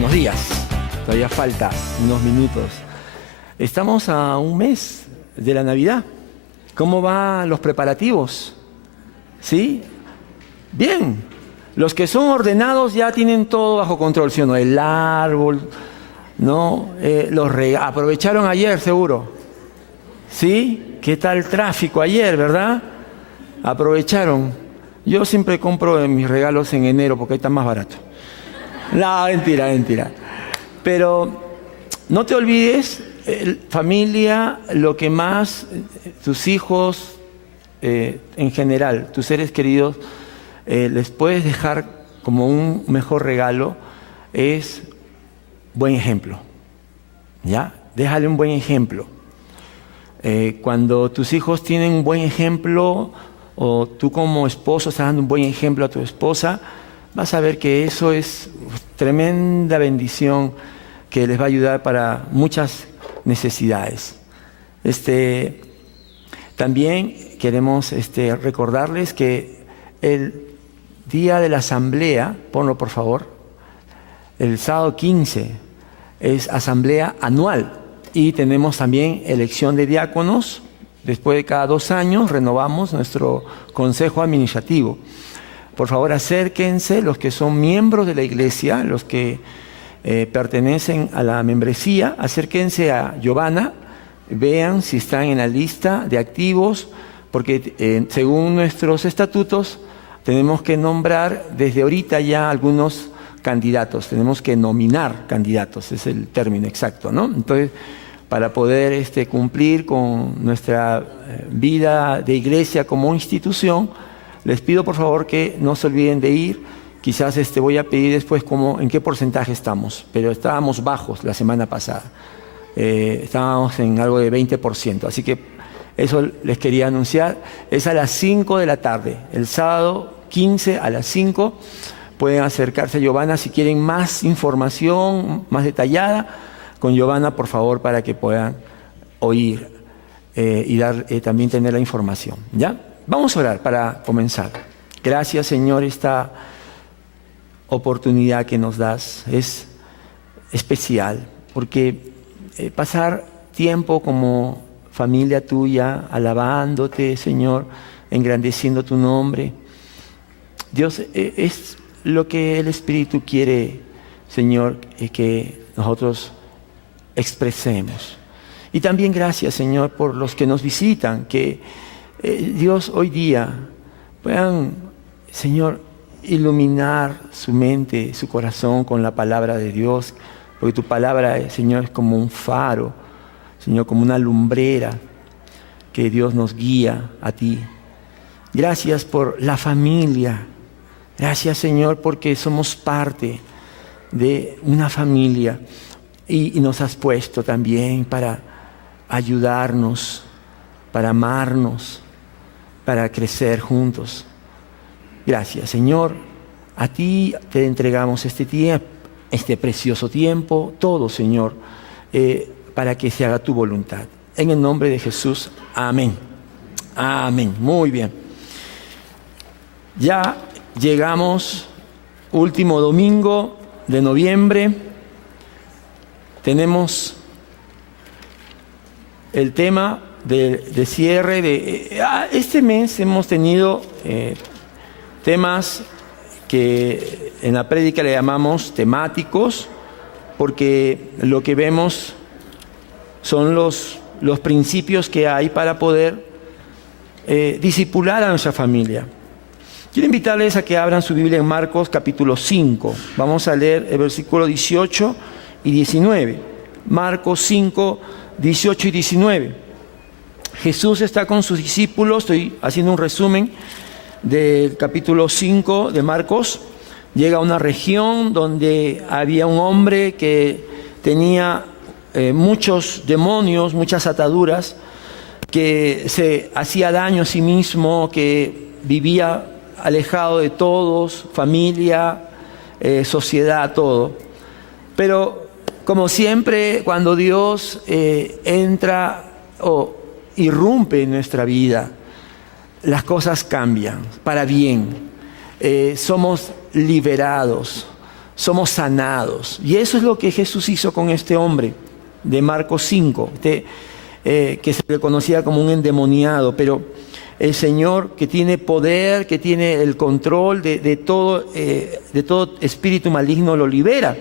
buenos días. Todavía falta unos minutos. Estamos a un mes de la Navidad. ¿Cómo van los preparativos? ¿Sí? Bien. Los que son ordenados ya tienen todo bajo control, ¿sí o no? El árbol, ¿no? Los regalos. Aprovecharon ayer, seguro. ¿Sí? ¿Qué tal el tráfico ayer, verdad? Aprovecharon. Yo siempre compro mis regalos en enero porque ahí está más barato. No, mentira, mentira. Pero no te olvides, familia, lo que más tus hijos, en general, tus seres queridos, les puedes dejar como un mejor regalo es buen ejemplo. ¿Ya? Déjale un buen ejemplo. Cuando tus hijos tienen un buen ejemplo, o tú como esposo estás dando un buen ejemplo a tu esposa, vas a ver que eso es tremenda bendición que les va a ayudar para muchas necesidades. También queremos recordarles que el día de la asamblea, ponlo por favor, el sábado 15 es asamblea anual y tenemos también elección de diáconos. Después de cada 2 años renovamos nuestro consejo administrativo. Por favor, acérquense los que son miembros de la iglesia, los que pertenecen a la membresía, acérquense a Giovanna, vean si están en la lista de activos, porque según nuestros estatutos tenemos que nombrar desde ahorita ya algunos candidatos, tenemos que nominar candidatos, es el término exacto, ¿no? Entonces, para poder cumplir con nuestra vida de iglesia como institución, les pido por favor que no se olviden de ir. Quizás voy a pedir después en qué porcentaje estamos, pero estábamos bajos la semana pasada. Estábamos en algo de 20%, así que eso les quería anunciar. Es a las 5 de la tarde, el sábado 15 a las 5. Pueden acercarse a Giovanna si quieren más información, más detallada, con Giovanna, por favor, para que puedan oír y también tener la información. ¿Ya? Vamos a orar para comenzar. Gracias, Señor, esta oportunidad que nos das es especial, porque pasar tiempo como familia tuya, alabándote, Señor, engrandeciendo tu nombre. Dios, es lo que el Espíritu quiere, Señor, que nosotros expresemos. Y también gracias, Señor, por los que nos visitan, que Dios hoy día puedan, Señor, iluminar su mente, su corazón con la palabra de Dios, porque tu palabra, Señor, es como un faro, Señor, como una lumbrera que Dios nos guía a ti. Gracias por la familia. Gracias, Señor, porque somos parte de una familia y nos has puesto también para ayudarnos, para amarnos, para crecer juntos. Gracias, Señor. A ti te entregamos este tiempo, este precioso tiempo, todo, Señor, para que se haga tu voluntad. En el nombre de Jesús, amén. Amén. Muy bien. Ya llegamos, último domingo de noviembre. Tenemos el tema de cierre de este mes. Hemos tenido temas que en la prédica le llamamos temáticos, porque lo que vemos son los principios que hay para poder discipular a nuestra familia. Quiero invitarles a que abran su Biblia en Marcos capítulo 5. Vamos a leer el versículo 18 y 19. Marcos 5, 18 y 19. Jesús está con sus discípulos. Estoy haciendo un resumen del capítulo 5 de Marcos. Llega a una región donde había un hombre que tenía muchos demonios, muchas ataduras, que se hacía daño a sí mismo, que vivía alejado de todos, familia, sociedad, todo. Pero como siempre, cuando Dios entra o irrumpe en nuestra vida, las cosas cambian para bien. Somos liberados, somos sanados. Y eso es lo que Jesús hizo con este hombre de Marcos 5, que se le conocía como un endemoniado, pero el Señor, que tiene poder, que tiene el control de todo espíritu maligno, lo libera.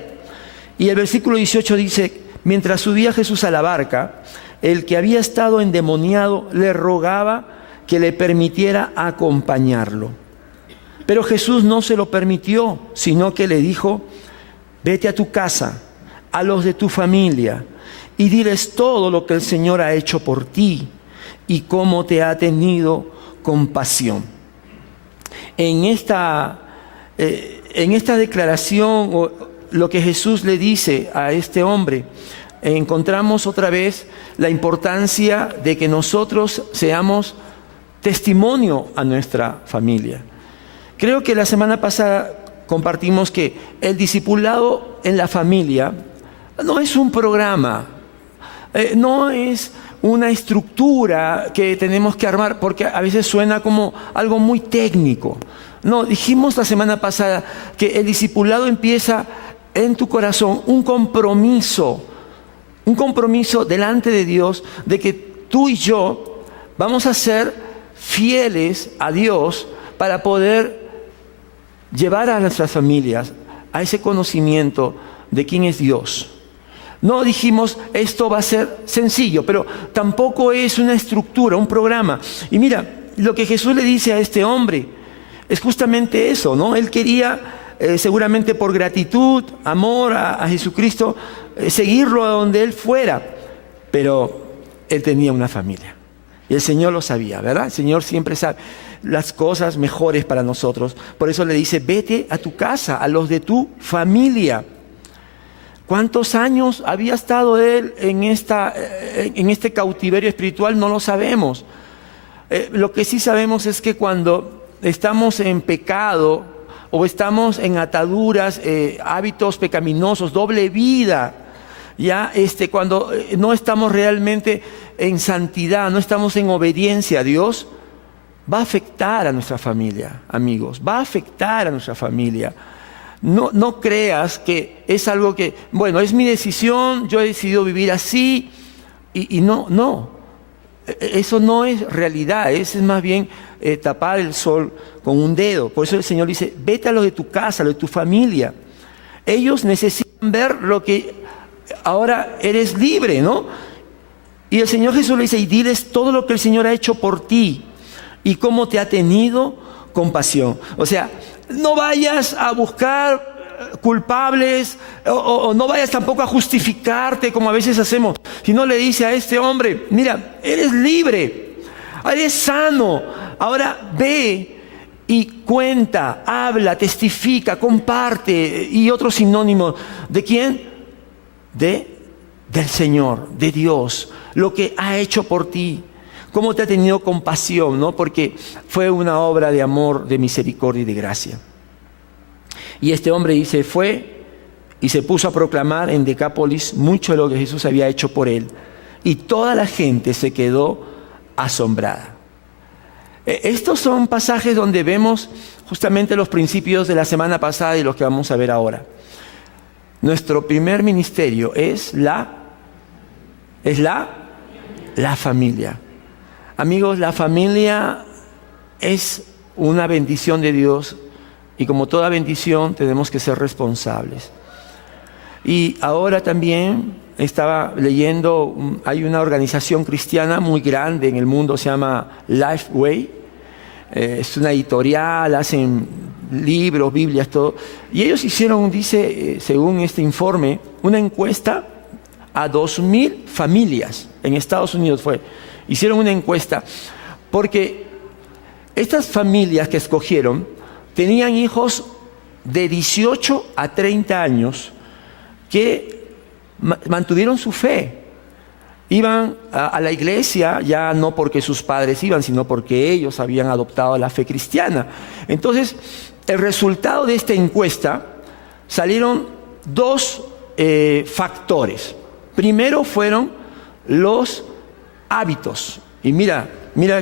Y el versículo 18 dice: mientras subía Jesús a la barca, el que había estado endemoniado le rogaba que le permitiera acompañarlo. Pero Jesús no se lo permitió, sino que le dijo: vete a tu casa, a los de tu familia, y diles todo lo que el Señor ha hecho por ti y cómo te ha tenido compasión. En esta declaración, lo que Jesús le dice a este hombre, encontramos otra vez la importancia de que nosotros seamos testimonio a nuestra familia. Creo que la semana pasada compartimos que el discipulado en la familia no es un programa, no es una estructura que tenemos que armar, porque a veces suena como algo muy técnico. No, dijimos la semana pasada que el discipulado empieza en tu corazón, un compromiso delante de Dios de que tú y yo vamos a ser fieles a Dios para poder llevar a nuestras familias a ese conocimiento de quién es Dios. No dijimos esto va a ser sencillo, pero tampoco es una estructura, un programa. Y mira, lo que Jesús le dice a este hombre es justamente eso, ¿no? Él quería, seguramente por gratitud, amor a Jesucristo, seguirlo a donde él fuera, pero él tenía una familia. Y el Señor lo sabía, ¿verdad? El Señor siempre sabe las cosas mejores para nosotros. Por eso le dice: vete a tu casa, a los de tu familia. ¿Cuántos años había estado él en este cautiverio espiritual? No lo sabemos. Lo que sí sabemos es que cuando estamos en pecado o estamos en ataduras, hábitos pecaminosos, doble vida, ya cuando no estamos realmente en santidad, no estamos en obediencia a Dios, va a afectar a nuestra familia, amigos, va a afectar a nuestra familia. No creas que es algo que, bueno, es mi decisión, yo he decidido vivir así, y no. Eso no es realidad, es más bien tapar el sol con un dedo. Por eso el Señor dice: vete a los de tu casa, a los de tu familia. Ellos necesitan ver lo que ahora eres libre, ¿no? Y el Señor Jesús le dice: y diles todo lo que el Señor ha hecho por ti y cómo te ha tenido compasión. O sea, no vayas a buscar culpables o no vayas tampoco a justificarte como a veces hacemos, sino le dice a este hombre: mira, eres libre, eres sano, ahora ve y cuenta, habla, testifica, comparte, y otros sinónimos. ¿De quién? Del Señor, de Dios, lo que ha hecho por ti, cómo te ha tenido compasión, ¿no? Porque fue una obra de amor, de misericordia y de gracia. Y este hombre dice, fue y se puso a proclamar en Decápolis mucho de lo que Jesús había hecho por él. Y toda la gente se quedó asombrada. Estos son pasajes donde vemos justamente los principios de la semana pasada y los que vamos a ver ahora. Nuestro primer ministerio es la familia. Amigos, la familia es una bendición de Dios y como toda bendición tenemos que ser responsables. Y ahora también estaba leyendo, hay una organización cristiana muy grande en el mundo, se llama Lifeway. Es una editorial, hacen libros, Biblias, todo. Y ellos hicieron, dice, según este informe, una encuesta a 2,000 familias en Estados Unidos fue. Hicieron una encuesta porque estas familias que escogieron tenían hijos de 18 a 30 años que mantuvieron su fe. Iban a la iglesia ya no porque sus padres iban, sino porque ellos habían adoptado la fe cristiana. Entonces, el resultado de esta encuesta salieron dos factores. Primero fueron los hábitos. Y mira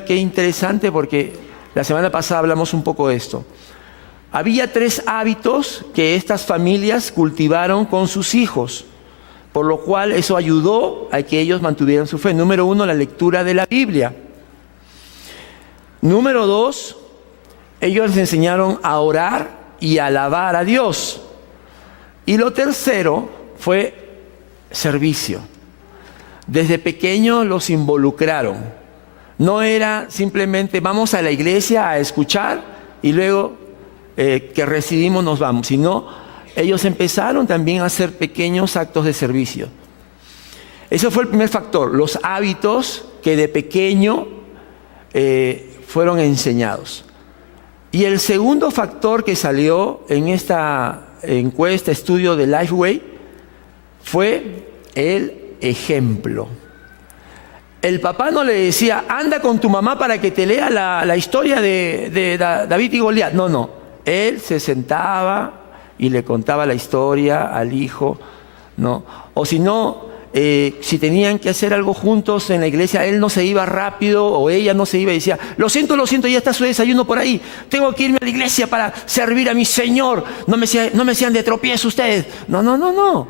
qué interesante porque la semana pasada hablamos un poco de esto. Había 3 hábitos que estas familias cultivaron con sus hijos, por lo cual eso ayudó a que ellos mantuvieran su fe. Número 1, la lectura de la Biblia. Número 2, ellos les enseñaron a orar y a alabar a Dios. Y lo tercero fue servicio. Desde pequeños los involucraron. No era simplemente vamos a la iglesia a escuchar y luego que recibimos nos vamos, sino ellos empezaron también a hacer pequeños actos de servicio. Ese fue el primer factor, los hábitos que de pequeño fueron enseñados. Y el segundo factor que salió en esta encuesta, estudio de Lifeway, fue el ejemplo. El papá no le decía, anda con tu mamá para que te lea la historia de David y Goliat. No. Él se sentaba y le contaba la historia al hijo, ¿no? O si no, si tenían que hacer algo juntos en la iglesia, él no se iba rápido o ella no se iba y decía, lo siento, ya está su desayuno por ahí. Tengo que irme a la iglesia para servir a mi Señor. No me sean de tropiezo ustedes. No.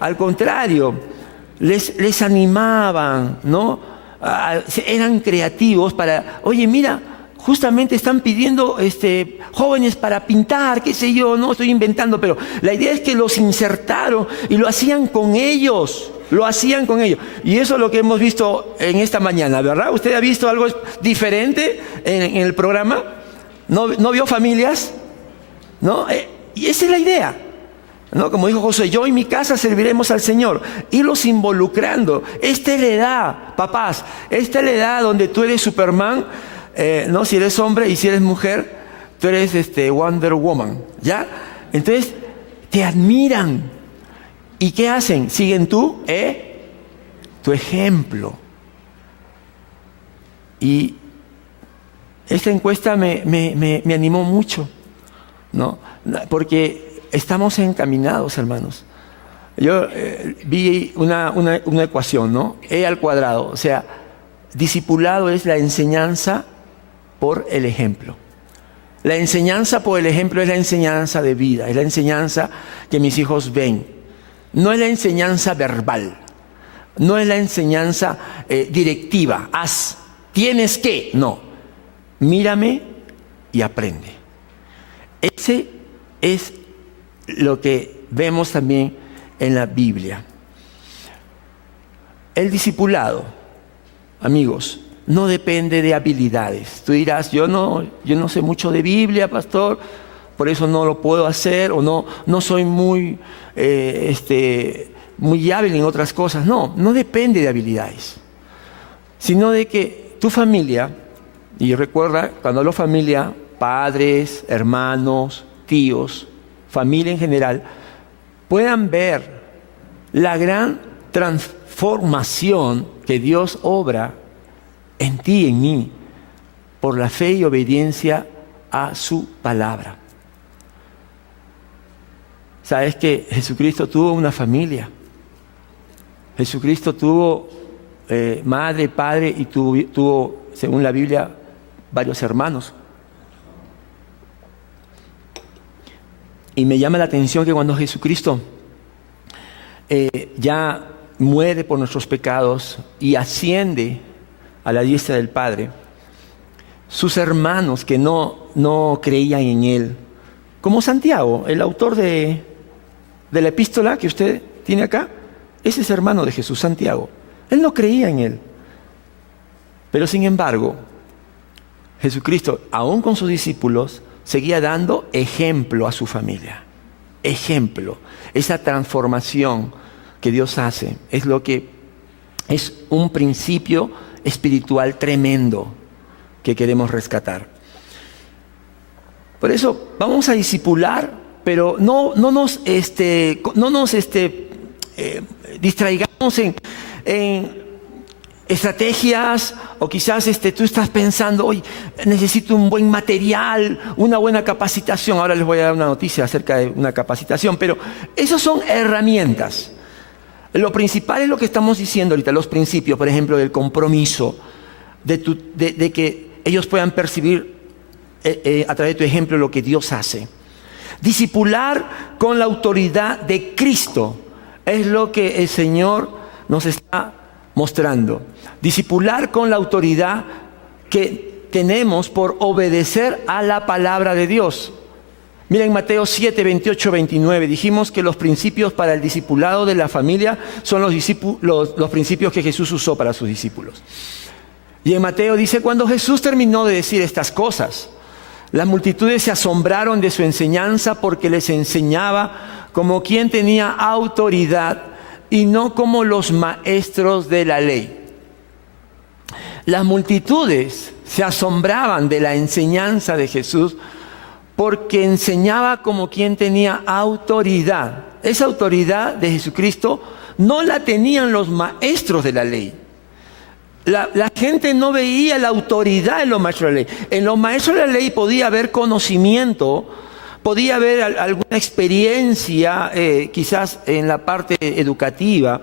Al contrario, les animaban, ¿no? Eran creativos para, oye, mira, justamente están pidiendo jóvenes para pintar, qué sé yo, no estoy inventando, pero la idea es que los insertaron y lo hacían con ellos. Y eso es lo que hemos visto en esta mañana, ¿verdad? ¿Usted ha visto algo diferente en el programa? ¿No vio familias? ¿No? Y esa es la idea, ¿no? Como dijo José, yo y mi casa serviremos al Señor. Irlos involucrando. Esta es la edad, papás, esta es la edad donde tú eres Superman, ¿no? Si eres hombre y si eres mujer, tú eres Wonder Woman, ¿ya? Entonces, te admiran. ¿Y qué hacen? Siguen tu ejemplo. Y esta encuesta me animó mucho, ¿no? Porque estamos encaminados, hermanos. Yo vi una ecuación, ¿no? E al cuadrado. O sea, discipulado es la enseñanza por el ejemplo. La enseñanza por el ejemplo es la enseñanza de vida, es la enseñanza que mis hijos ven. No es la enseñanza verbal, no es la enseñanza directiva, haz, tienes que, no. Mírame y aprende. Ese es lo que vemos también en la Biblia. El discipulado, amigos, no depende de habilidades. Tú dirás, yo no sé mucho de Biblia, pastor, por eso no lo puedo hacer, o no soy muy hábil en otras cosas. No depende de habilidades, sino de que tu familia, y recuerda, cuando hablo familia, padres, hermanos, tíos, familia en general, puedan ver la gran transformación que Dios obra en ti y en mí, por la fe y obediencia a su palabra. Sabes que Jesucristo tuvo una familia. Jesucristo tuvo madre, padre y tuvo, según la Biblia, varios hermanos. Y me llama la atención que cuando Jesucristo ya muere por nuestros pecados y asciende a la diestra del Padre, sus hermanos que no creían en Él, como Santiago, el autor de la epístola que usted tiene acá, ese es hermano de Jesús, Santiago. Él no creía en Él. Pero sin embargo, Jesucristo, aún con sus discípulos, seguía dando ejemplo a su familia. Ejemplo. Esa transformación que Dios hace es lo que es un principio espiritual tremendo que queremos rescatar. Por eso vamos a discipular, pero no nos distraigamos en estrategias, o quizás tú estás pensando, hoy necesito un buen material, una buena capacitación. Ahora les voy a dar una noticia acerca de una capacitación, pero esas son herramientas. Lo principal es lo que estamos diciendo ahorita, los principios, por ejemplo, del compromiso, de que ellos puedan percibir a través de tu ejemplo lo que Dios hace. Discipular con la autoridad de Cristo es lo que el Señor nos está mostrando. Discipular con la autoridad que tenemos por obedecer a la palabra de Dios. Miren Mateo 7, 28, 29. Dijimos que los principios para el discipulado de la familia son los principios que Jesús usó para sus discípulos. Y en Mateo dice, cuando Jesús terminó de decir estas cosas, las multitudes se asombraron de su enseñanza porque les enseñaba como quien tenía autoridad y no como los maestros de la ley. Las multitudes se asombraban de la enseñanza de Jesús porque enseñaba como quien tenía autoridad. Esa autoridad de Jesucristo no la tenían los maestros de la ley. La gente no veía la autoridad en los maestros de la ley. En los maestros de la ley podía haber conocimiento, podía haber alguna experiencia, quizás en la parte educativa,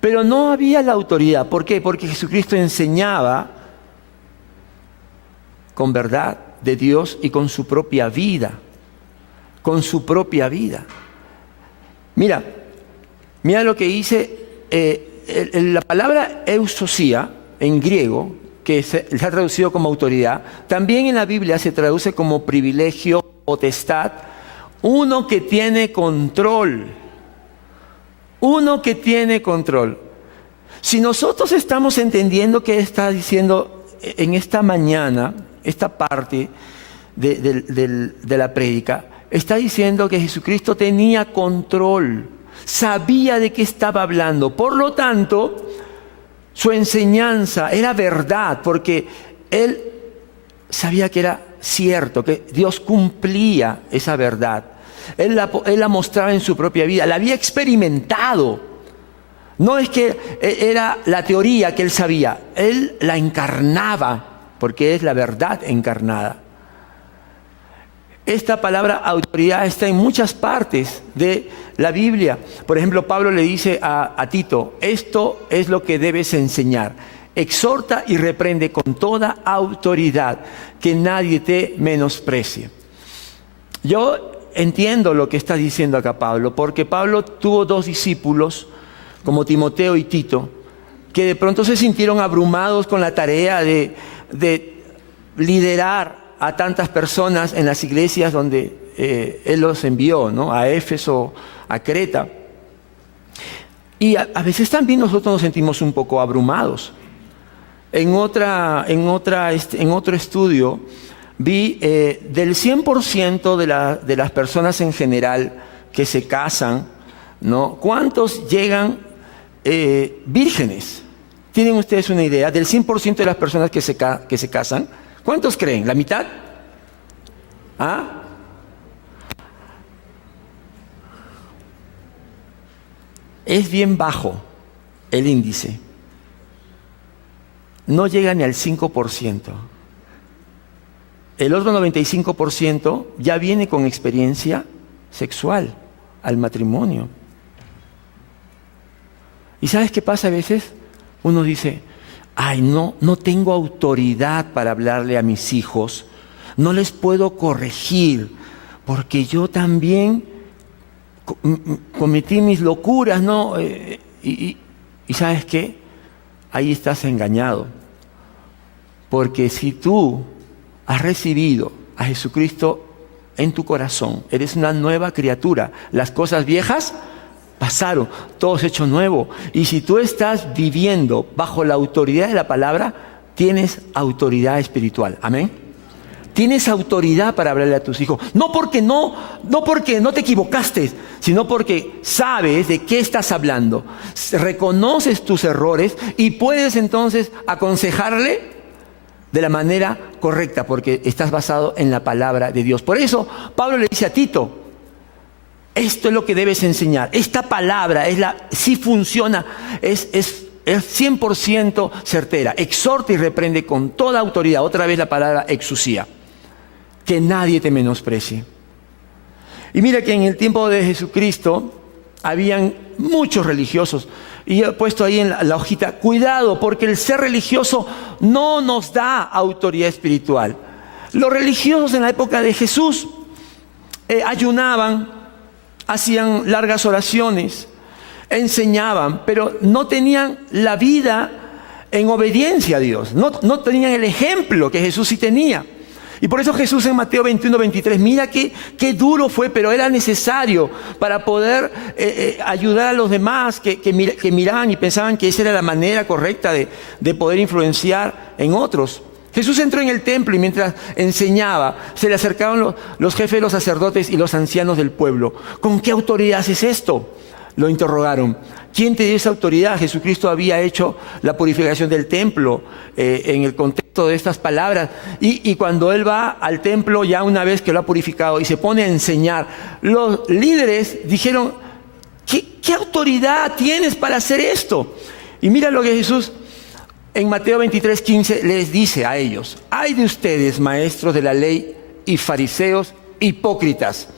pero no había la autoridad. ¿Por qué? Porque Jesucristo enseñaba con verdad de Dios y con su propia vida. Con su propia vida. Mira lo que dice la palabra eusosía en griego, que se ha traducido como autoridad, también en la Biblia se traduce como privilegio, potestad, uno que tiene control. Uno que tiene control. Si nosotros estamos entendiendo qué está diciendo en esta mañana, esta parte de la prédica, está diciendo que Jesucristo tenía control, sabía de qué estaba hablando. Por lo tanto, su enseñanza era verdad, porque Él sabía que era cierto, que Dios cumplía esa verdad. Él la mostraba en su propia vida, la había experimentado. No es que era la teoría que Él sabía, Él la encarnaba, porque es la verdad encarnada. Esta palabra autoridad está en muchas partes de la Biblia. Por ejemplo, Pablo le dice a Tito, esto es lo que debes enseñar. Exhorta y reprende con toda autoridad, que nadie te menosprecie. Yo entiendo lo que está diciendo acá Pablo, porque Pablo tuvo dos discípulos, como Timoteo y Tito, que de pronto se sintieron abrumados con la tarea de liderar a tantas personas en las iglesias donde Él los envió, ¿no? A Éfeso, a Creta. Y a veces también nosotros nos sentimos un poco abrumados. En otro estudio vi del 100% de las personas en general que se casan, ¿no? ¿Cuántos llegan vírgenes? ¿Tienen ustedes una idea? Del 100% de las personas que se casan, ¿cuántos creen? ¿La mitad? ¿Ah? Es bien bajo el índice. No llega ni al 5%. El otro 95% ya viene con experiencia sexual al matrimonio. ¿Y sabes qué pasa a veces? Uno dice, ay, no tengo autoridad para hablarle a mis hijos, no les puedo corregir, porque yo también cometí mis locuras, ¿no? Y ¿sabes qué? Ahí estás engañado. Porque si tú has recibido a Jesucristo en tu corazón, eres una nueva criatura. Las cosas viejas pasaron, todo es hecho nuevo. Y si tú estás viviendo bajo la autoridad de la palabra, tienes autoridad espiritual. Amén. Tienes autoridad para hablarle a tus hijos. No porque no te equivocaste, sino porque sabes de qué estás hablando. Reconoces tus errores y puedes entonces aconsejarle de la manera correcta, porque estás basado en la palabra de Dios. Por eso Pablo le dice a Tito, esto es lo que debes enseñar. Esta palabra sí funciona, es 100% certera. Exhorta y reprende con toda autoridad. Otra vez la palabra exusía. Que nadie te menosprecie. Y mira que en el tiempo de Jesucristo habían muchos religiosos. Y he puesto ahí en la hojita, cuidado, porque el ser religioso no nos da autoridad espiritual. Los religiosos en la época de Jesús ayunaban, hacían largas oraciones, enseñaban, pero no tenían la vida en obediencia a Dios. No tenían el ejemplo que Jesús sí tenía. Y por eso Jesús en Mateo 21, 23, mira qué duro fue, pero era necesario para poder ayudar a los demás que miraban y pensaban que esa era la manera correcta de poder influenciar en otros. Jesús entró en el templo y mientras enseñaba, se le acercaban los jefes de los sacerdotes y los ancianos del pueblo. ¿Con qué autoridad haces esto?, lo interrogaron. ¿Quién te dio esa autoridad? Jesucristo había hecho la purificación del templo en el contexto de estas palabras. Y cuando Él va al templo, ya una vez que lo ha purificado y se pone a enseñar, los líderes dijeron, ¿qué autoridad tienes para hacer esto? Y mira lo que Jesús en Mateo 23, 15 les dice a ellos. Ay de ustedes, maestros de la ley y fariseos hipócritas.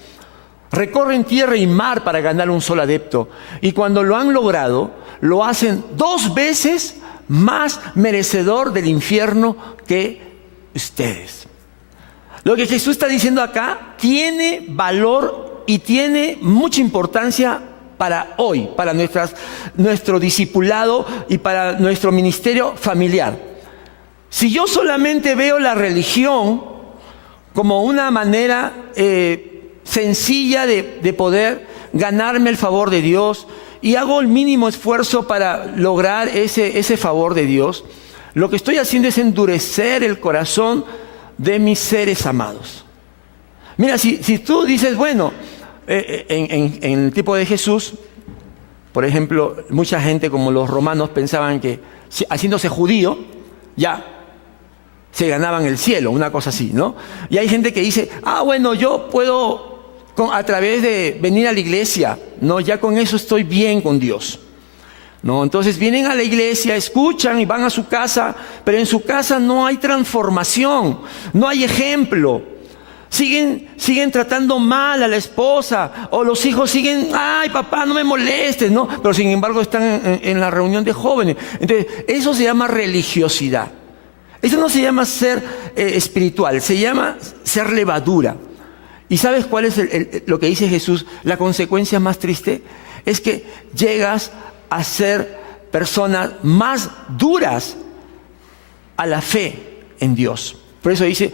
Recorren tierra y mar para ganar un solo adepto. Y cuando lo han logrado, lo hacen 2 veces más merecedor del infierno que ustedes. Lo que Jesús está diciendo acá tiene valor y tiene mucha importancia para hoy, para nuestro discipulado y para nuestro ministerio familiar. Si yo solamente veo la religión como una manera sencilla de poder ganarme el favor de Dios y hago el mínimo esfuerzo para lograr ese favor de Dios, lo que estoy haciendo es endurecer el corazón de mis seres amados. Mira, si tú dices, bueno, en el tipo de Jesús, por ejemplo, mucha gente como los romanos pensaban que haciéndose judío, ya se ganaban el cielo, una cosa así, ¿no? Y hay gente que dice, bueno, yo puedo a través de venir a la iglesia, no, ya con eso estoy bien con Dios. No, entonces vienen a la iglesia, escuchan y van a su casa, pero en su casa no hay transformación, no hay ejemplo. Siguen tratando mal a la esposa, o los hijos siguen, ay papá, no me molestes, ¿no? Pero sin embargo están en la reunión de jóvenes. Entonces, eso se llama religiosidad. Eso no se llama ser espiritual, se llama ser levadura. ¿Y sabes cuál es lo que dice Jesús? La consecuencia más triste es que llegas a ser personas más duras a la fe en Dios. Por eso dice,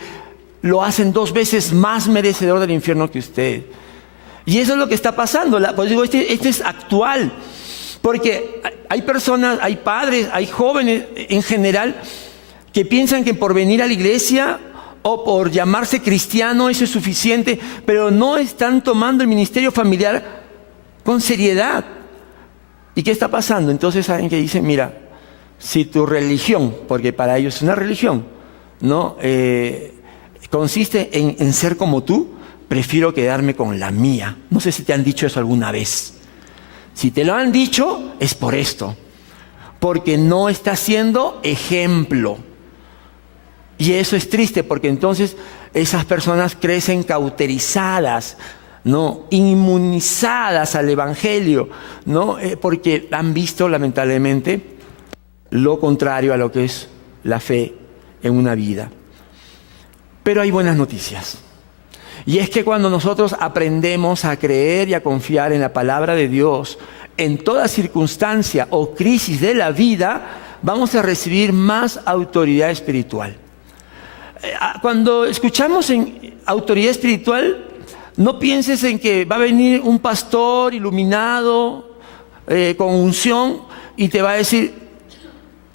lo hacen 2 veces más merecedor del infierno que usted. Y eso es lo que está pasando. Pues digo, este es actual. Porque hay personas, hay padres, hay jóvenes en general que piensan que por venir a la iglesia o por llamarse cristiano eso es suficiente, pero no están tomando el ministerio familiar con seriedad. ¿Y qué está pasando? Entonces saben que dicen, mira, si tu religión, porque para ellos es una religión, ¿no? Consiste en ser como tú, prefiero quedarme con la mía. No sé si te han dicho eso alguna vez. Si te lo han dicho, es por esto. Porque no está siendo ejemplo. Y eso es triste, porque entonces esas personas crecen cauterizadas, ¿no? Inmunizadas al evangelio, ¿no? Porque han visto lamentablemente lo contrario a lo que es la fe en una vida. Pero hay buenas noticias. Y es que cuando nosotros aprendemos a creer y a confiar en la palabra de Dios, en toda circunstancia o crisis de la vida, vamos a recibir más autoridad espiritual. Cuando escuchamos en autoridad espiritual, no pienses en que va a venir un pastor iluminado, con unción, y te va a decir,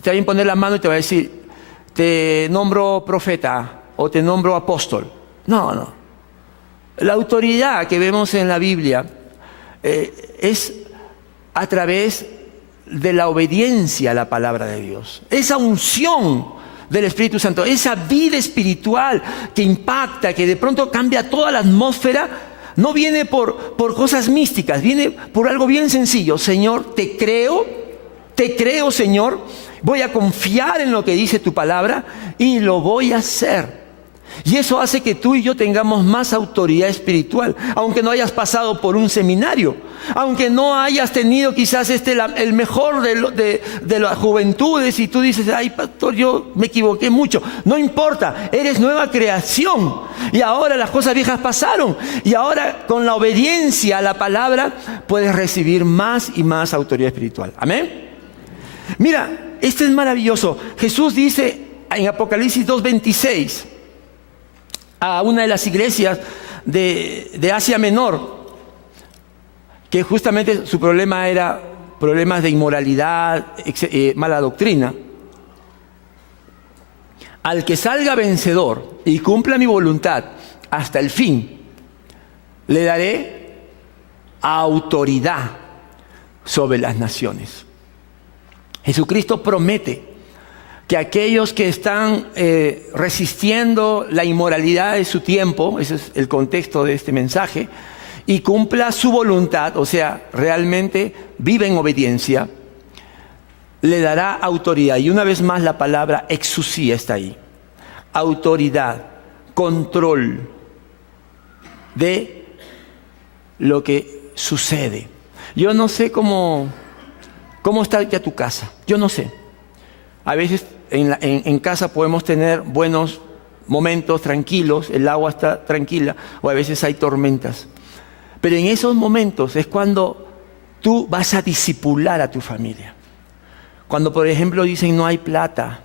te va a imponer la mano y te va a decir, te nombro profeta o te nombro apóstol. No. La autoridad que vemos en la Biblia es a través de la obediencia a la palabra de Dios. Esa unción del Espíritu Santo, esa vida espiritual que impacta, que de pronto cambia toda la atmósfera, no viene por cosas místicas, viene por algo bien sencillo. Señor, te creo, Señor, voy a confiar en lo que dice tu palabra y lo voy a hacer. Y eso hace que tú y yo tengamos más autoridad espiritual, aunque no hayas pasado por un seminario, aunque no hayas tenido quizás el mejor de las juventudes y tú dices, ay pastor, yo me equivoqué mucho. No importa, eres nueva creación y ahora las cosas viejas pasaron y ahora con la obediencia a la palabra puedes recibir más y más autoridad espiritual. Amén. Mira, esto es maravilloso. Jesús dice en Apocalipsis 2:26 a una de las iglesias de Asia Menor, que justamente su problema era problemas de inmoralidad, mala doctrina. Al que salga vencedor y cumpla mi voluntad hasta el fin, le daré autoridad sobre las naciones. Jesucristo promete que aquellos que están resistiendo la inmoralidad de su tiempo, ese es el contexto de este mensaje, y cumpla su voluntad, o sea, realmente vive en obediencia, le dará autoridad. Y una vez más la palabra exusía está ahí. Autoridad, control de lo que sucede. Yo no sé cómo está ya tu casa, yo no sé. A veces en casa podemos tener buenos momentos tranquilos, el agua está tranquila, o a veces hay tormentas. Pero en esos momentos es cuando tú vas a discipular a tu familia. Cuando, por ejemplo, dicen no hay plata,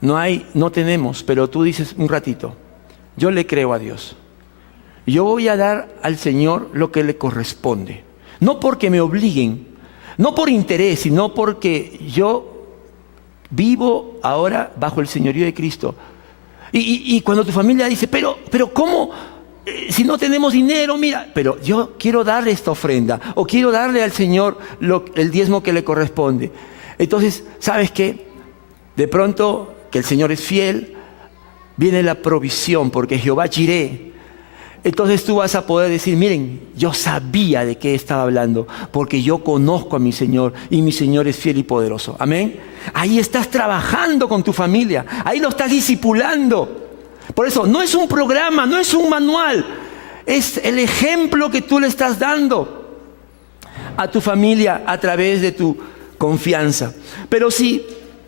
no tenemos, pero tú dices un ratito, yo le creo a Dios. Yo voy a dar al Señor lo que le corresponde. No porque me obliguen, no por interés, sino porque yo vivo ahora bajo el señorío de Cristo. Y cuando tu familia dice, pero ¿cómo? Si no tenemos dinero, mira, pero yo quiero darle esta ofrenda o quiero darle al Señor el diezmo que le corresponde. Entonces, ¿sabes qué? De pronto, que el Señor es fiel, viene la provisión, porque Jehová Jireh. Entonces tú vas a poder decir, miren, yo sabía de qué estaba hablando, porque yo conozco a mi Señor y mi Señor es fiel y poderoso. Amén. Ahí estás trabajando con tu familia, ahí lo estás discipulando. Por eso no es un programa, no es un manual, es el ejemplo que tú le estás dando a tu familia a través de tu confianza. Pero si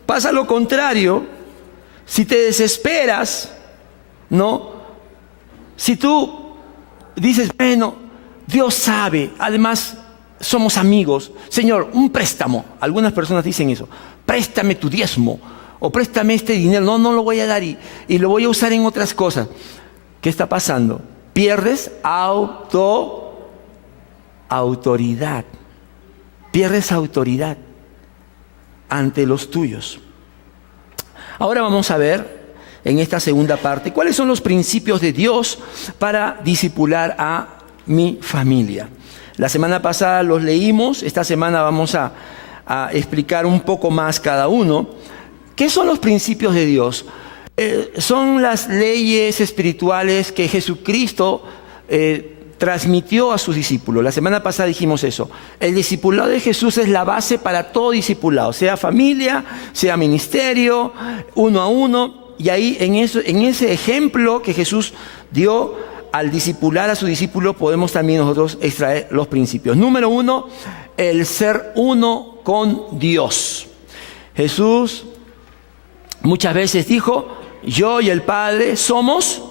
pasa lo contrario, si te desesperas, ¿no? Si tú dices, bueno, Dios sabe, además somos amigos. Señor, un préstamo. Algunas personas dicen eso. Préstame tu diezmo o préstame este dinero. No lo voy a dar y lo voy a usar en otras cosas. ¿Qué está pasando? Pierdes autoridad. Pierdes autoridad ante los tuyos. Ahora vamos a ver en esta segunda parte, ¿cuáles son los principios de Dios para discipular a mi familia? La semana pasada los leímos, esta semana vamos a explicar un poco más cada uno. ¿Qué son los principios de Dios? Son las leyes espirituales que Jesucristo transmitió a sus discípulos. La semana pasada dijimos eso. El discipulado de Jesús es la base para todo discipulado, sea familia, sea ministerio, uno a uno. Y ahí en ese ejemplo que Jesús dio al discipular a su discípulo, podemos también nosotros extraer los principios. Número 1, el ser uno con Dios. Jesús muchas veces dijo, yo y el Padre somos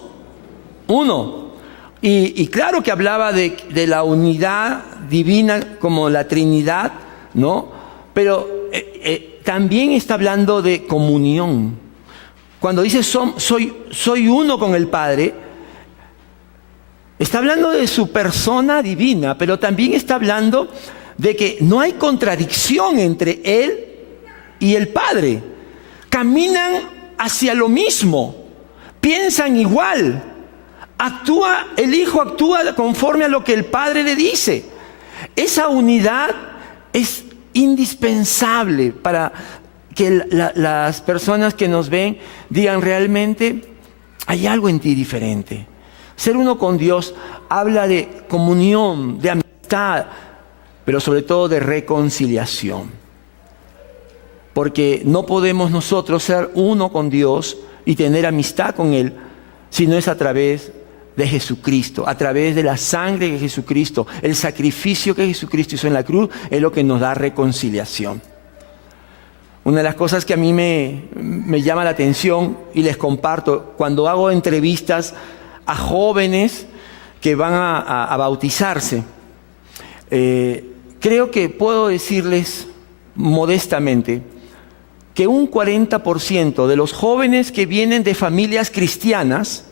uno. Y claro que hablaba de la unidad divina como la Trinidad, ¿no? Pero también está hablando de comunión. Cuando dice soy uno con el Padre, está hablando de su persona divina, pero también está hablando de que no hay contradicción entre Él y el Padre. Caminan hacia lo mismo, piensan igual, el Hijo actúa conforme a lo que el Padre le dice. Esa unidad es indispensable para que las personas que nos ven digan realmente hay algo en ti diferente. Ser uno con Dios habla de comunión, de amistad, pero sobre todo de reconciliación. Porque no podemos nosotros ser uno con Dios y tener amistad con Él sino es a través de Jesucristo, a través de la sangre de Jesucristo. El sacrificio que Jesucristo hizo en la cruz es lo que nos da reconciliación. Una de las cosas que a mí me llama la atención y les comparto cuando hago entrevistas a jóvenes que van a bautizarse, creo que puedo decirles modestamente que un 40% de los jóvenes que vienen de familias cristianas,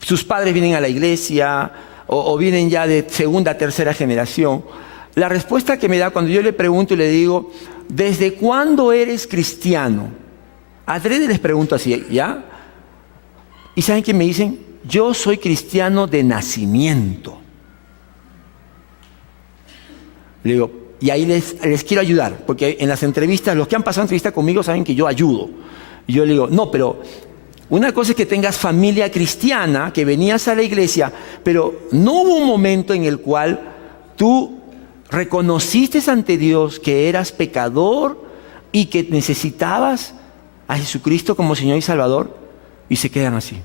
sus padres vienen a la iglesia o vienen ya de segunda, tercera generación, la respuesta que me da cuando yo le pregunto y le digo, ¿desde cuándo eres cristiano? Adrede les pregunto así, ¿ya? ¿Y saben qué me dicen? Yo soy cristiano de nacimiento. Le digo, y ahí les quiero ayudar, porque en las entrevistas, los que han pasado entrevista conmigo saben que yo ayudo. Y yo le digo, no, pero una cosa es que tengas familia cristiana, que venías a la iglesia, pero no hubo un momento en el cual tú reconociste ante Dios que eras pecador y que necesitabas a Jesucristo como Señor y Salvador, y se quedan así.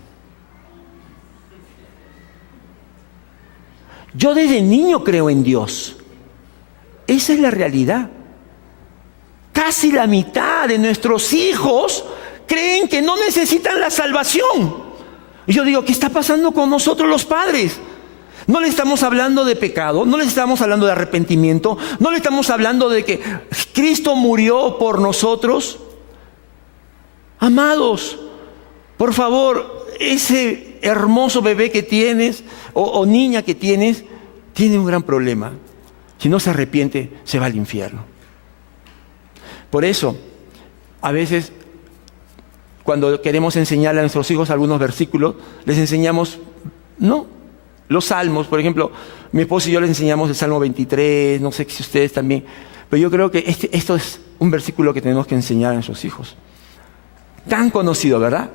Yo desde niño creo en Dios. Esa es la realidad. Casi la mitad de nuestros hijos creen que no necesitan la salvación. Y yo digo, ¿qué está pasando con nosotros los padres? No le estamos hablando de pecado, no le estamos hablando de arrepentimiento, no le estamos hablando de que Cristo murió por nosotros. Amados, por favor, ese hermoso bebé que tienes o niña que tienes, tiene un gran problema. Si no se arrepiente, se va al infierno. Por eso, a veces, cuando queremos enseñarle a nuestros hijos algunos versículos, les enseñamos, no, los salmos. Por ejemplo, mi esposo y yo les enseñamos el Salmo 23, no sé si ustedes también, pero yo creo que esto es un versículo que tenemos que enseñar a nuestros hijos. Tan conocido, ¿verdad?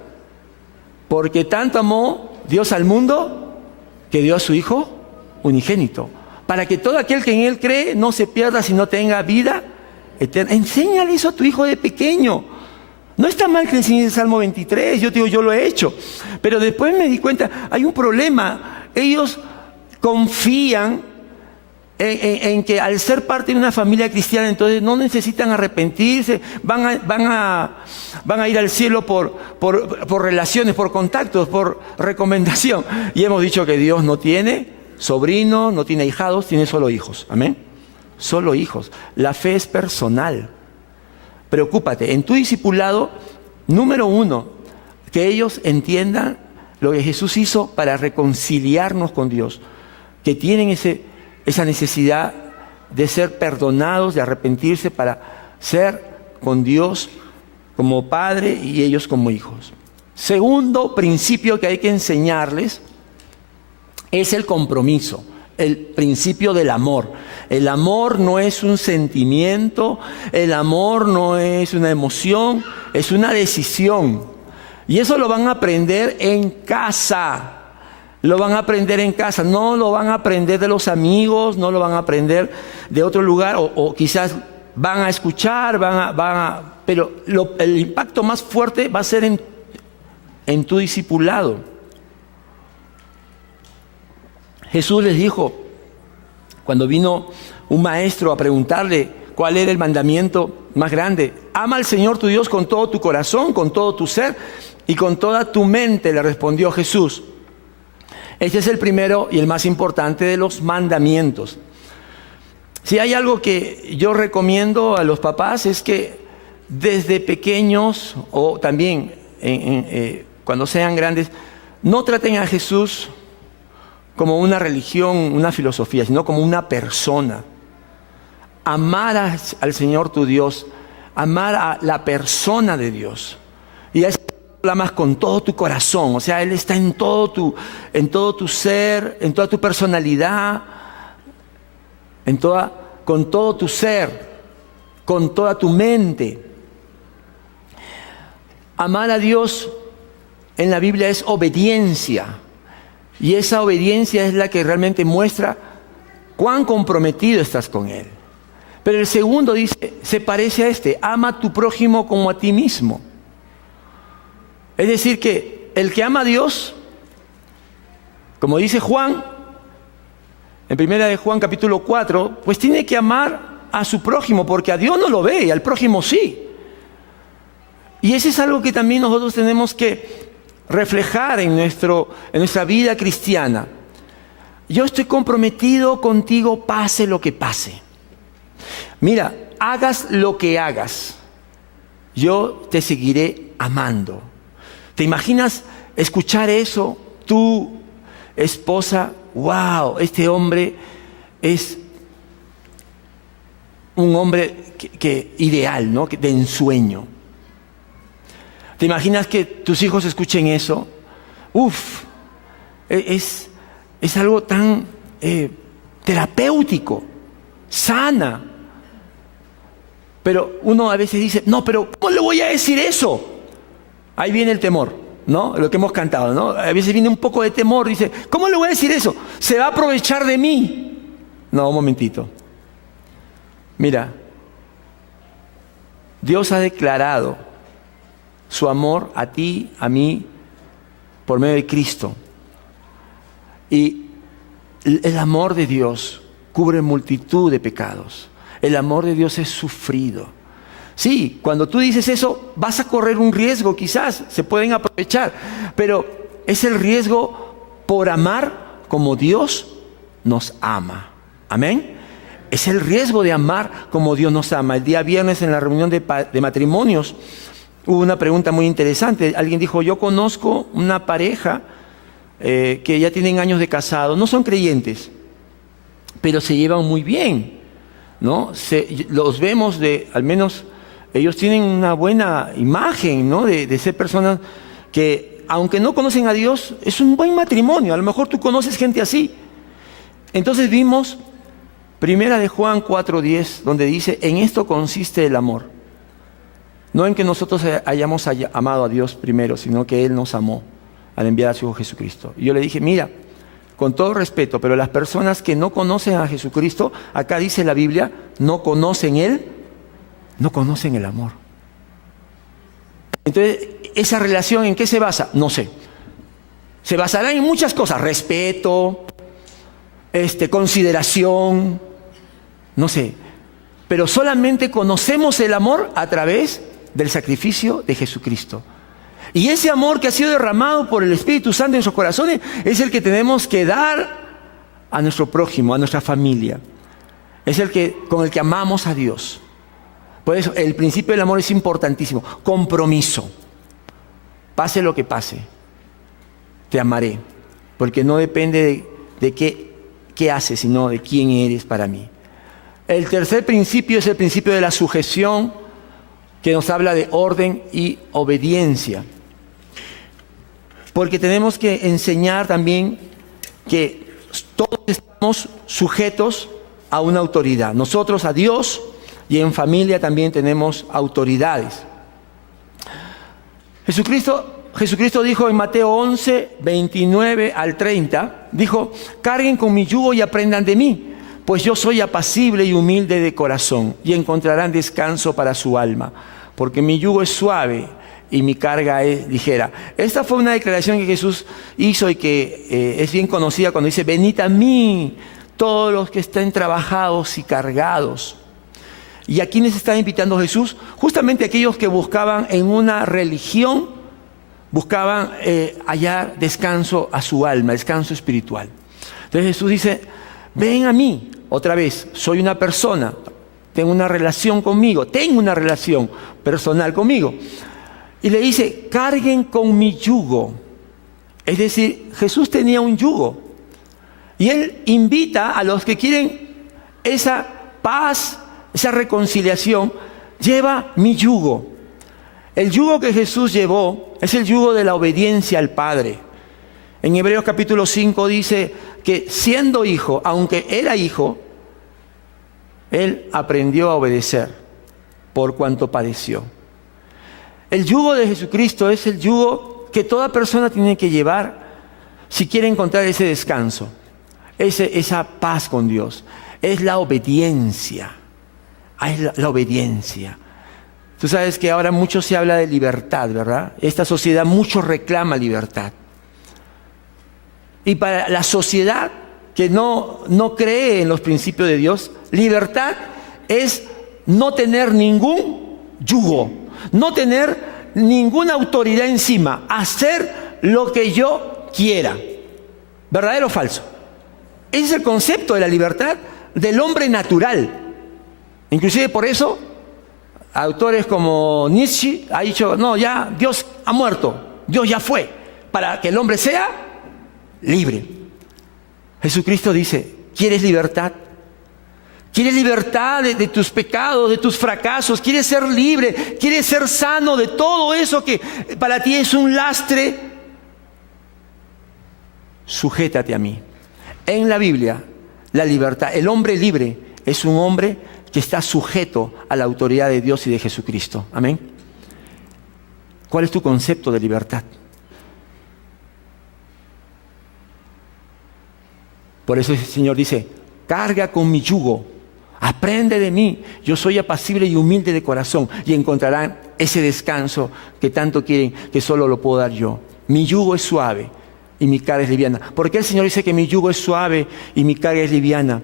Porque tanto amó Dios al mundo que dio a su Hijo unigénito, para que todo aquel que en Él cree no se pierda, sino tenga vida eterna. Enséñale eso a tu hijo de pequeño. No está mal que enseñes el Salmo 23, yo te digo, yo lo he hecho. Pero después me di cuenta, hay un problema. Ellos confían en que al ser parte de una familia cristiana, entonces no necesitan arrepentirse, van a ir al cielo por relaciones, por contactos, por recomendación. Y hemos dicho que Dios no tiene sobrinos, no tiene ahijados, tiene solo hijos. Amén. Solo hijos. La fe es personal. Preocúpate. En tu discipulado, número 1, que ellos entiendan lo que Jesús hizo para reconciliarnos con Dios. Que tienen esa necesidad de ser perdonados, de arrepentirse para ser con Dios como padre y ellos como hijos. Segundo principio que hay que enseñarles es el compromiso, el principio del amor. El amor no es un sentimiento, el amor no es una emoción, es una decisión. Y eso lo van a aprender en casa. Lo van a aprender en casa, no lo van a aprender de los amigos, no lo van a aprender de otro lugar, o quizás van a escuchar, pero el impacto más fuerte va a ser en tu discipulado. Jesús les dijo, cuando vino un maestro a preguntarle cuál era el mandamiento más grande, ama al Señor tu Dios con todo tu corazón, con todo tu ser y con toda tu mente, le respondió Jesús. Este es el primero y el más importante de los mandamientos. Si hay algo que yo recomiendo a los papás es que desde pequeños o también cuando sean grandes, no traten a Jesús como una religión, una filosofía, sino como una persona. Amar al Señor tu Dios, amar a la persona de Dios. Y es amas con todo tu corazón, o sea, Él está en todo tu ser, en toda tu personalidad, con todo tu ser, con toda tu mente. Amar a Dios en la Biblia es obediencia, y esa obediencia es la que realmente muestra cuán comprometido estás con Él. Pero el segundo dice, se parece a este, ama a tu prójimo como a ti mismo. Es decir que el que ama a Dios Como dice Juan, en primera de Juan capítulo 4, pues tiene que amar a su prójimo, porque a Dios no lo ve y al prójimo sí. Y eso es algo que también nosotros tenemos que reflejar en nuestra vida cristiana. Yo estoy comprometido contigo pase lo que pase. Mira, hagas lo que hagas, yo te seguiré amando. ¿Te imaginas escuchar eso? Tu esposa, wow, este hombre es un hombre que ideal, ¿no? De ensueño. ¿Te imaginas que tus hijos escuchen eso? Uf, es algo tan terapéutico, sana. Pero uno a veces dice, no, pero ¿cómo le voy a decir eso? Ahí viene el temor, ¿no? Lo que hemos cantado, ¿no? A veces viene un poco de temor, dice, ¿cómo le voy a decir eso? ¿Se va a aprovechar de mí? No, un momentito. Mira, Dios ha declarado su amor a ti, a mí, por medio de Cristo. Y el amor de Dios cubre multitud de pecados. El amor de Dios es sufrido. Sí, cuando tú dices eso, vas a correr un riesgo, quizás se pueden aprovechar, pero es el riesgo por amar como Dios nos ama. Amén. Es el riesgo de amar como Dios nos ama. El día viernes en la reunión de matrimonios hubo una pregunta muy interesante. Alguien dijo, yo conozco una pareja que ya tienen años de casado, no son creyentes, pero se llevan muy bien, ¿no? Los vemos al menos ellos tienen una buena imagen, ¿no? De ser personas que, aunque no conocen a Dios, es un buen matrimonio. A lo mejor tú conoces gente así. Entonces vimos Primera de Juan 4:10, donde dice, en esto consiste el amor. No en que nosotros hayamos amado a Dios primero, sino que Él nos amó al enviar a su Hijo Jesucristo. Y yo le dije, mira, con todo respeto, pero las personas que no conocen a Jesucristo, acá dice la Biblia, no conocen el amor. Entonces, ¿esa relación en qué se basa? No sé. Se basará en muchas cosas, respeto, consideración, no sé. Pero solamente conocemos el amor a través del sacrificio de Jesucristo. Y ese amor que ha sido derramado por el Espíritu Santo en nuestros corazones es el que tenemos que dar a nuestro prójimo, a nuestra familia. Es con el que amamos a Dios. Por eso el principio del amor es importantísimo. Compromiso. Pase lo que pase, te amaré. Porque no depende de qué haces, sino de quién eres para mí. El tercer principio es el principio de la sujeción, que nos habla de orden y obediencia. Porque tenemos que enseñar también que todos estamos sujetos a una autoridad. Nosotros a Dios, y en familia también tenemos autoridades. Jesucristo dijo en Mateo 11, 29 al 30, dijo, carguen con mi yugo y aprendan de mí, pues yo soy apacible y humilde de corazón, y encontrarán descanso para su alma, porque mi yugo es suave y mi carga es ligera. Esta fue una declaración que Jesús hizo y que es bien conocida cuando dice, venid a mí, todos los que estén trabajados y cargados. ¿Y a quiénes está invitando Jesús? Justamente aquellos que buscaban en una religión, buscaban hallar descanso a su alma, descanso espiritual. Entonces Jesús dice, ven a mí, otra vez, soy una persona, tengo una relación conmigo, tengo una relación personal conmigo. Y le dice, carguen con mi yugo. Es decir, Jesús tenía un yugo. Y Él invita a los que quieren esa paz, esa reconciliación, lleva mi yugo. El yugo que Jesús llevó es el yugo de la obediencia al Padre. En Hebreos capítulo 5 dice que siendo hijo, aunque era hijo, Él aprendió a obedecer por cuanto padeció. El yugo de Jesucristo es el yugo que toda persona tiene que llevar si quiere encontrar ese descanso, esa paz con Dios. Es la obediencia. Es la obediencia. Tú sabes que ahora mucho se habla de libertad, ¿verdad? Esta sociedad mucho reclama libertad. Y para la sociedad que no cree en los principios de Dios, libertad es no tener ningún yugo, no tener ninguna autoridad encima, hacer lo que yo quiera. ¿Verdadero o falso? Ese es el concepto de la libertad del hombre natural. Inclusive por eso, autores como Nietzsche ha dicho, no, ya Dios ha muerto, Dios ya fue, para que el hombre sea libre. Jesucristo dice, ¿quieres libertad? ¿Quieres libertad de tus pecados, de tus fracasos? ¿Quieres ser libre? ¿Quieres ser sano de todo eso que para ti es un lastre? Sujétate a mí. En la Biblia, la libertad, el hombre libre es un hombre que está sujeto a la autoridad de Dios y de Jesucristo. Amén. ¿Cuál es tu concepto de libertad? Por eso el Señor dice, carga con mi yugo, aprende de mí, yo soy apacible y humilde de corazón, y encontrarán ese descanso que tanto quieren, que solo lo puedo dar yo. Mi yugo es suave y mi carga es liviana. ¿Por qué el Señor dice que mi yugo es suave y mi carga es liviana?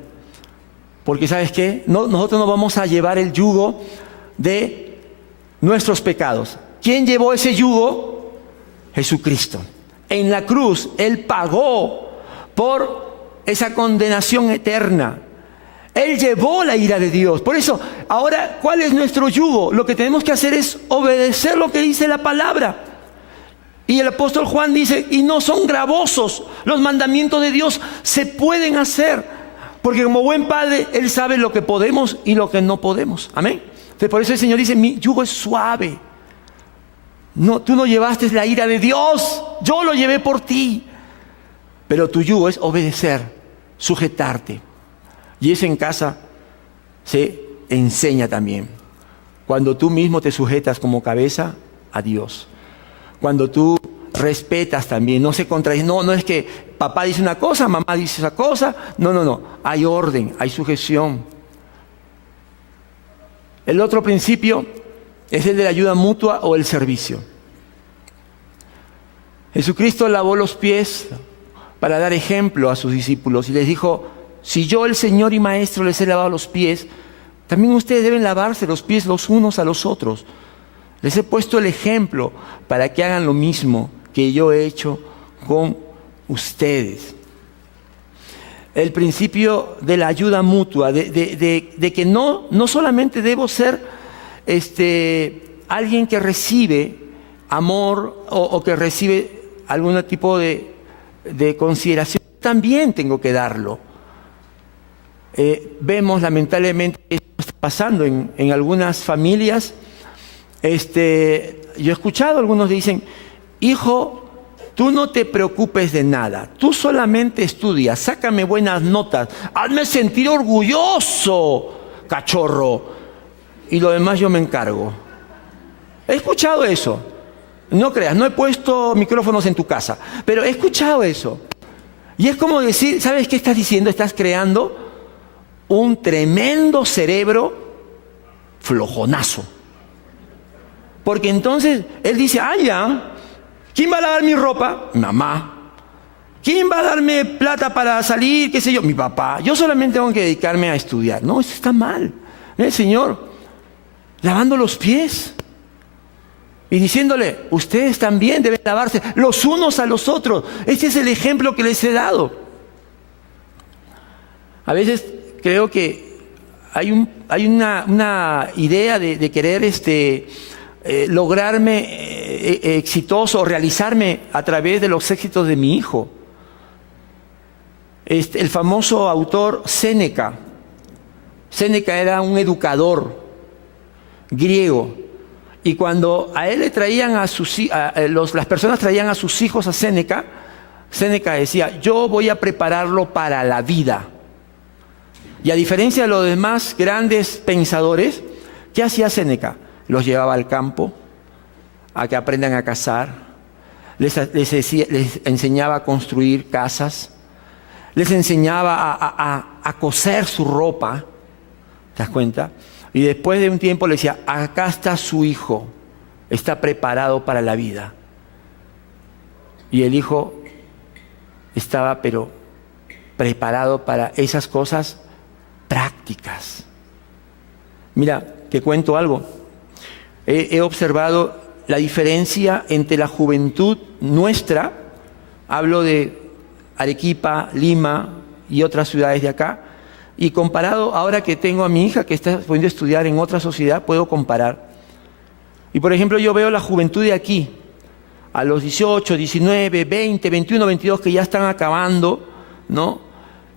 Porque ¿sabes qué? Nosotros no vamos a llevar el yugo de nuestros pecados. ¿Quién llevó ese yugo? Jesucristo. En la cruz, Él pagó por esa condenación eterna. Él llevó la ira de Dios. Por eso, ahora, ¿cuál es nuestro yugo? Lo que tenemos que hacer es obedecer lo que dice la palabra. Y el apóstol Juan dice, y no son gravosos. Los mandamientos de Dios se pueden hacer. Porque como buen padre, Él sabe lo que podemos y lo que no podemos. Amén. Entonces, por eso el Señor dice, mi yugo es suave. No, tú no llevaste la ira de Dios. Yo lo llevé por ti. Pero tu yugo es obedecer, sujetarte. Y eso en casa se enseña también. Cuando tú mismo te sujetas como cabeza a Dios. Cuando tú respetas también, no se contradice. No es que papá dice una cosa, mamá dice esa cosa. No. Hay orden, hay sujeción. El otro principio es el de la ayuda mutua o el servicio. Jesucristo lavó los pies para dar ejemplo a sus discípulos y les dijo, si yo, el Señor y Maestro, les he lavado los pies, también ustedes deben lavarse los pies los unos a los otros. Les he puesto el ejemplo para que hagan lo mismo que yo he hecho con ustedes. El principio de la ayuda mutua, de que no solamente debo ser alguien que recibe amor o que recibe algún tipo de consideración, también tengo que darlo. Vemos lamentablemente que esto está pasando en algunas familias. Yo he escuchado, algunos dicen, hijo, tú no te preocupes de nada, tú solamente estudia, sácame buenas notas, hazme sentir orgulloso, cachorro, y lo demás yo me encargo. He escuchado eso. No creas, no he puesto micrófonos en tu casa, pero he escuchado eso. Y es como decir, ¿sabes qué estás diciendo? Estás creando un tremendo cerebro flojonazo. Porque entonces él dice, ya, ¿quién va a lavar mi ropa? Mamá. ¿Quién va a darme plata para salir? ¿Qué sé yo? Mi papá. Yo solamente tengo que dedicarme a estudiar. No, eso está mal. El Señor, lavando los pies. Y diciéndole, ustedes también deben lavarse los unos a los otros. Este es el ejemplo que les he dado. A veces creo que hay una idea de querer lograrme exitoso, realizarme a través de los éxitos de mi hijo. El famoso autor Séneca. Séneca era un educador griego. Y cuando a él le traían las personas traían a sus hijos a Séneca, Séneca decía, yo voy a prepararlo para la vida. Y a diferencia de los demás grandes pensadores, ¿qué hacía Séneca? Los llevaba al campo, a que aprendan a cazar, les enseñaba a construir casas, les enseñaba a coser su ropa, ¿te das cuenta? Y después de un tiempo le decía, acá está su hijo, está preparado para la vida. Y el hijo estaba pero preparado para esas cosas prácticas. Mira, te cuento algo. He observado la diferencia entre la juventud nuestra, hablo de Arequipa, Lima y otras ciudades de acá, y comparado ahora que tengo a mi hija que está pudiendo estudiar en otra sociedad, puedo comparar. Y por ejemplo, yo veo la juventud de aquí, a los 18, 19, 20, 21, 22, que ya están acabando, ¿no?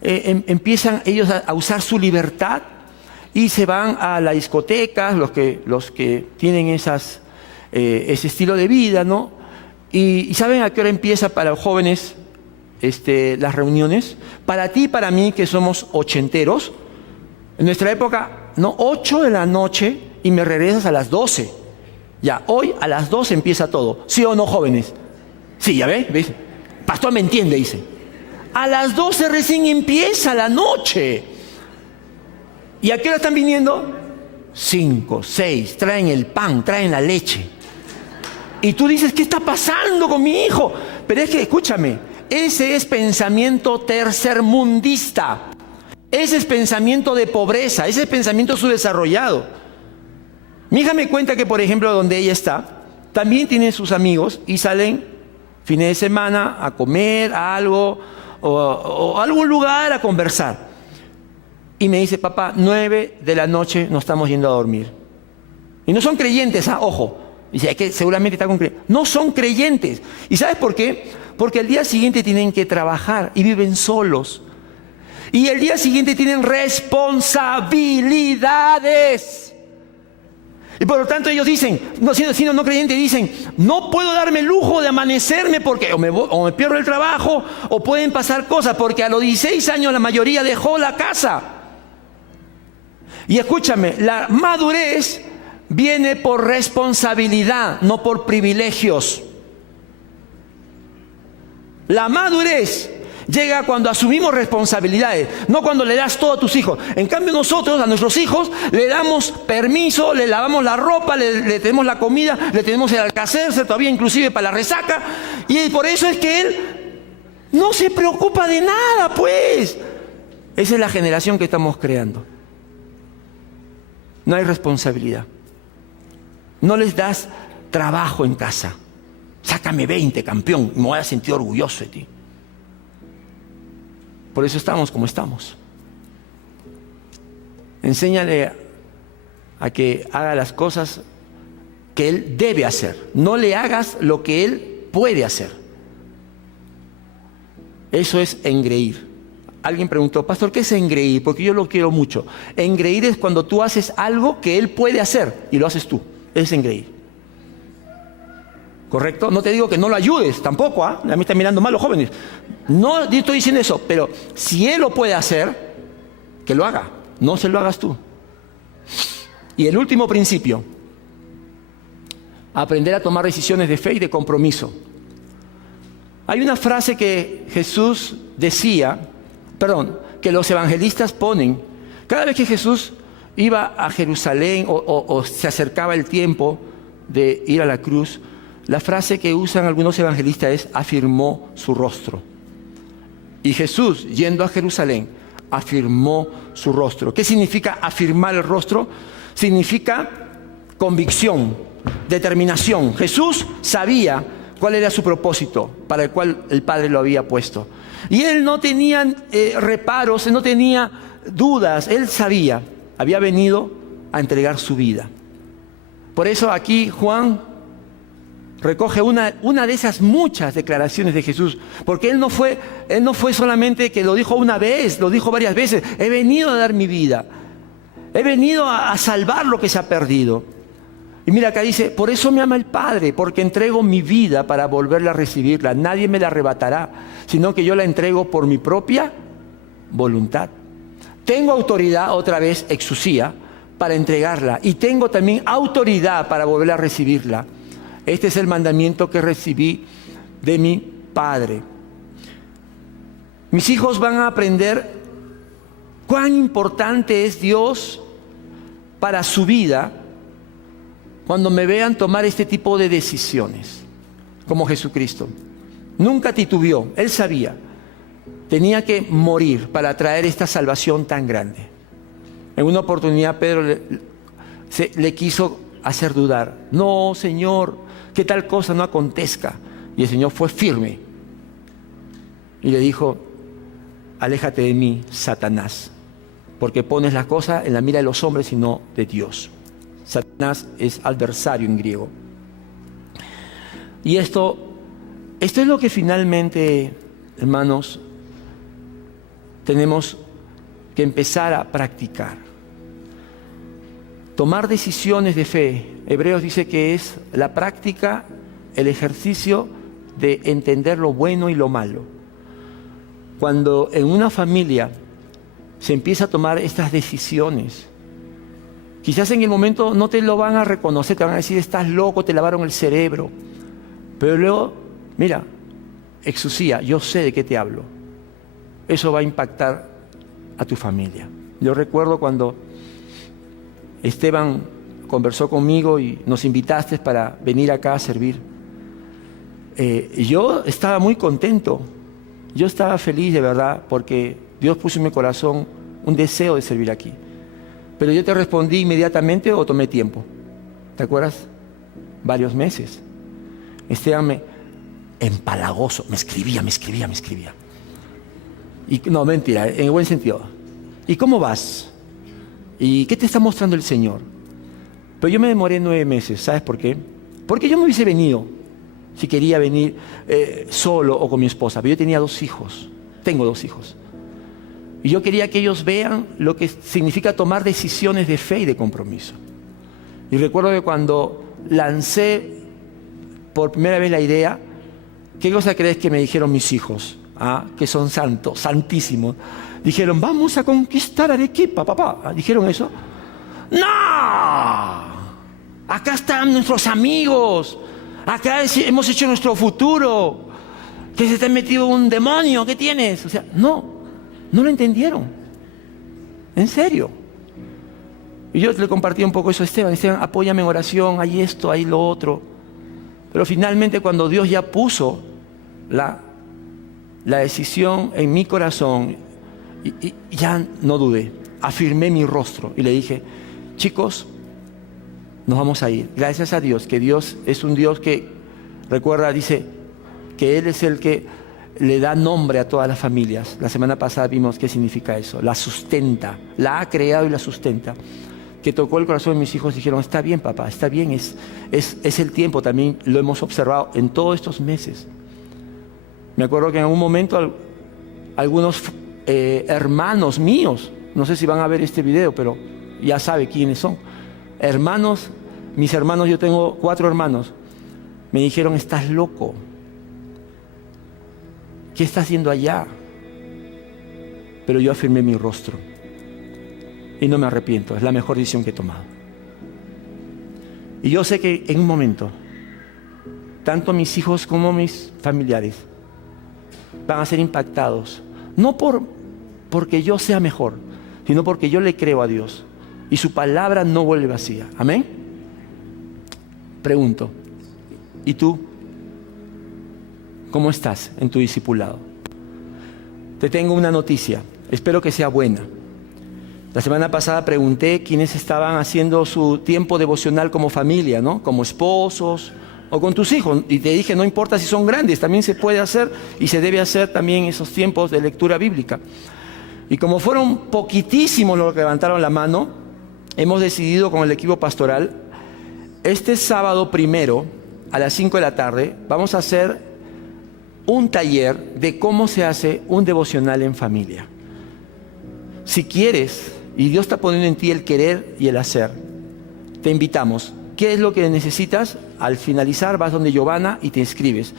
Empiezan ellos a usar su libertad y se van a las discotecas, los que tienen ese estilo de vida, ¿no? Y ¿saben a qué hora empieza para los jóvenes las reuniones? Para ti y para mí, que somos ochenteros, en nuestra época, ¿no? 8 de la noche y me regresas a las 12. Ya, hoy a las 12 empieza todo. ¿Sí o no, jóvenes? Sí, ya ¿ves? Pastor me entiende, dice. A las 12 recién empieza la noche. ¿Y a qué hora están viniendo? 5, 6, traen el pan, traen la leche. Y tú dices, ¿qué está pasando con mi hijo? Pero es que, escúchame, ese es pensamiento tercermundista. Ese es pensamiento de pobreza, ese es pensamiento subdesarrollado. Mi hija me cuenta que, por ejemplo, donde ella está, también tiene sus amigos y salen fines de semana a comer algo o a algún lugar a conversar. Y me dice, papá, 9 de la noche nos estamos yendo a dormir. Y no son creyentes, ojo. Dice, es que seguramente está con creyentes. No son creyentes. ¿Y sabes por qué? Porque el día siguiente tienen que trabajar y viven solos. Y el día siguiente tienen responsabilidades. Y por lo tanto ellos dicen, siendo no creyentes, dicen, no puedo darme el lujo de amanecerme porque o me pierdo el trabajo o pueden pasar cosas, porque a los 16 años la mayoría dejó la casa. Y escúchame, la madurez viene por responsabilidad, no por privilegios. La madurez llega cuando asumimos responsabilidades, no cuando le das todo a tus hijos. En cambio nosotros a nuestros hijos le damos permiso, le lavamos la ropa, le tenemos la comida, le tenemos el alcacerse, todavía inclusive para la resaca. Y por eso es que él no se preocupa de nada, pues. Esa es la generación que estamos creando. No hay responsabilidad. No les das trabajo en casa. Sácame 20, campeón, y me voy a sentir orgulloso de ti. Por eso estamos como estamos. Enséñale a que haga las cosas que él debe hacer. No le hagas lo que él puede hacer. Eso es engreír. Alguien preguntó, pastor, ¿qué es engreír? Porque yo lo quiero mucho. Engreír es cuando tú haces algo que él puede hacer y lo haces tú. Es engreír. ¿Correcto? No te digo que no lo ayudes tampoco, A mí están mirando mal los jóvenes. No estoy diciendo eso, pero si él lo puede hacer, que lo haga. No se lo hagas tú. Y el último principio, aprender a tomar decisiones de fe y de compromiso. Hay una frase que Jesús decía, que los evangelistas ponen. Cada vez que Jesús iba a Jerusalén o se acercaba el tiempo de ir a la cruz, la frase que usan algunos evangelistas es afirmó su rostro. Y Jesús, yendo a Jerusalén, afirmó su rostro. ¿Qué significa afirmar el rostro? Significa convicción, determinación. Jesús sabía cuál era su propósito para el cual el Padre lo había puesto. Y él no tenía reparos, él no tenía dudas, él sabía, había venido a entregar su vida. Por eso aquí Juan recoge una de esas muchas declaraciones de Jesús, porque él no fue solamente que lo dijo una vez, lo dijo varias veces. He venido a dar mi vida, he venido a salvar lo que se ha perdido. Y mira acá dice, por eso me ama el Padre, porque entrego mi vida para volverla a recibirla. Nadie me la arrebatará, sino que yo la entrego por mi propia voluntad. Tengo autoridad, otra vez, exusía, para entregarla. Y tengo también autoridad para volver a recibirla. Este es el mandamiento que recibí de mi Padre. Mis hijos van a aprender cuán importante es Dios para su vida cuando me vean tomar este tipo de decisiones, como Jesucristo. Nunca titubeó, él sabía. tenía que morir para traer esta salvación tan grande. En una oportunidad Pedro le quiso hacer dudar. No, Señor, que tal cosa no acontezca. Y el Señor fue firme y le dijo: aléjate de mí, Satanás, porque pones las cosas en la mira de los hombres y no de Dios. Satanás es adversario en griego. Y esto es lo que finalmente, hermanos, tenemos que empezar a practicar. Tomar decisiones de fe. Hebreos dice que es la práctica, el ejercicio de entender lo bueno y lo malo. Cuando en una familia se empieza a tomar estas decisiones, quizás en el momento no te lo van a reconocer, te van a decir: estás loco, te lavaron el cerebro. Pero luego, mira, exusía, yo sé de qué te hablo. Eso va a impactar a tu familia. Yo recuerdo cuando Esteban conversó conmigo y nos invitaste para venir acá a servir. Yo estaba muy contento. Yo estaba feliz de verdad porque Dios puso en mi corazón un deseo de servir aquí. Pero yo te respondí inmediatamente o tomé tiempo. ¿Te acuerdas? Varios meses. Esteban empalagoso, me escribía. Y no, mentira, en el buen sentido. ¿Y cómo vas? ¿Y qué te está mostrando el Señor? Pero yo me demoré 9 meses, ¿sabes por qué? Porque yo me hubiese venido, si quería venir solo o con mi esposa. Pero yo tenía 2 hijos, tengo 2 hijos. Y yo quería que ellos vean lo que significa tomar decisiones de fe y de compromiso. Y recuerdo que cuando lancé por primera vez la idea, ¿qué cosa crees que me dijeron mis hijos? Que son santos, santísimos. Dijeron: vamos a conquistar Arequipa, papá. ¿Dijeron eso? ¡No! Acá están nuestros amigos. Acá hemos hecho nuestro futuro. Que se te ha metido un demonio. ¿Qué tienes? O sea, no lo entendieron. En serio. Y yo le compartí un poco eso a Esteban. Esteban, apóyame en oración, hay esto, hay lo otro. Pero finalmente, cuando Dios ya puso la decisión en mi corazón, y ya no dudé, afirmé mi rostro y le dije: chicos, nos vamos a ir. Gracias a Dios, que Dios es un Dios que, recuerda, dice que Él es el que le da nombre a todas las familias. La semana pasada vimos qué significa eso. La sustenta, la ha creado y la sustenta. Que tocó el corazón de mis hijos. Dijeron: está bien, papá, está bien, es el tiempo. También lo hemos observado en todos estos meses. Me acuerdo que en algún momento algunos hermanos míos, no sé si van a ver este video, pero ya sabe quiénes son, hermanos, mis hermanos, yo tengo 4 hermanos, me dijeron: estás loco, ¿qué estás haciendo allá? Pero yo afirmé mi rostro y no me arrepiento, es la mejor decisión que he tomado. Y yo sé que en un momento, tanto mis hijos como mis familiares van a ser impactados, no porque yo sea mejor, sino porque yo le creo a Dios y su palabra no vuelve vacía. ¿Amén? Pregunto, ¿y tú? ¿Cómo estás en tu discipulado? Te tengo una noticia, espero que sea buena. La semana pasada pregunté quiénes estaban haciendo su tiempo devocional como familia, ¿no? Como esposos o con tus hijos. Y te dije: no importa si son grandes, también se puede hacer y se debe hacer también esos tiempos de lectura bíblica. Y como fueron poquitísimos los que levantaron la mano, hemos decidido con el equipo pastoral, este sábado 1 a las 5 de la tarde, vamos a hacer un taller de cómo se hace un devocional en familia. Si quieres, y Dios está poniendo en ti el querer y el hacer, te invitamos. ¿Qué es lo que necesitas? Al finalizar vas donde Giovanna y te inscribes.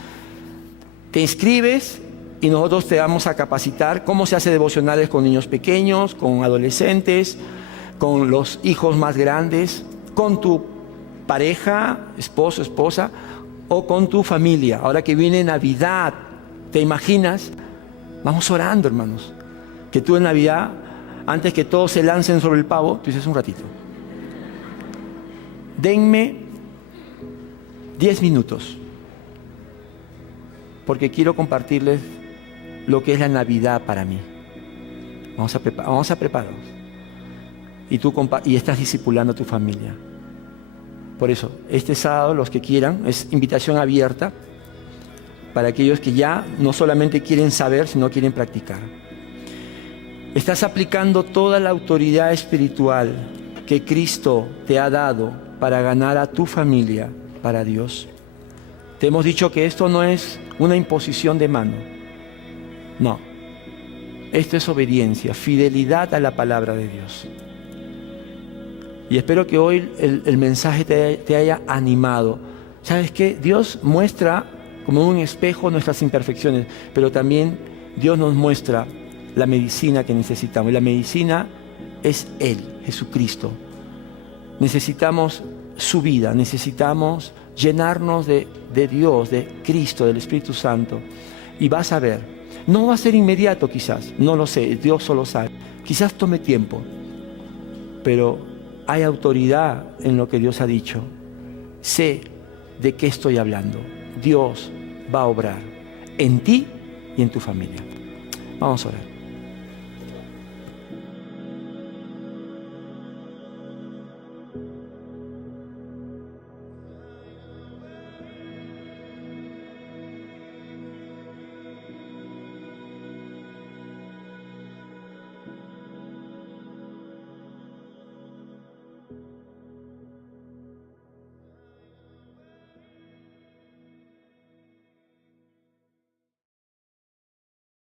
Te inscribes y nosotros te vamos a capacitar cómo se hace devocionales con niños pequeños, con adolescentes, con los hijos más grandes, con tu pareja, esposo, esposa, o con tu familia. Ahora que viene Navidad, ¿te imaginas? Vamos orando, hermanos. Que tú en Navidad, antes que todos se lancen sobre el pavo, tú dices: un ratito. Denme 10 minutos, porque quiero compartirles lo que es la Navidad para mí. Vamos a prepararnos. Y estás discipulando a tu familia. Por eso, este sábado, los que quieran, es invitación abierta para aquellos que ya no solamente quieren saber, sino quieren practicar. Estás aplicando toda la autoridad espiritual que Cristo te ha dado para ganar a tu familia para Dios. Te hemos dicho que esto no es una imposición de mano. No. Esto es obediencia, fidelidad a la palabra de Dios. Y espero que hoy el mensaje te haya animado. ¿Sabes qué? Dios muestra como un espejo nuestras imperfecciones, pero también Dios nos muestra la medicina que necesitamos. Y la medicina es Él, Jesucristo. Necesitamos su vida, necesitamos llenarnos de Dios, de Cristo, del Espíritu Santo. Y vas a ver, no va a ser inmediato quizás, no lo sé, Dios solo sabe. Quizás tome tiempo, pero hay autoridad en lo que Dios ha dicho. Sé de qué estoy hablando. Dios va a obrar en ti y en tu familia. Vamos a orar.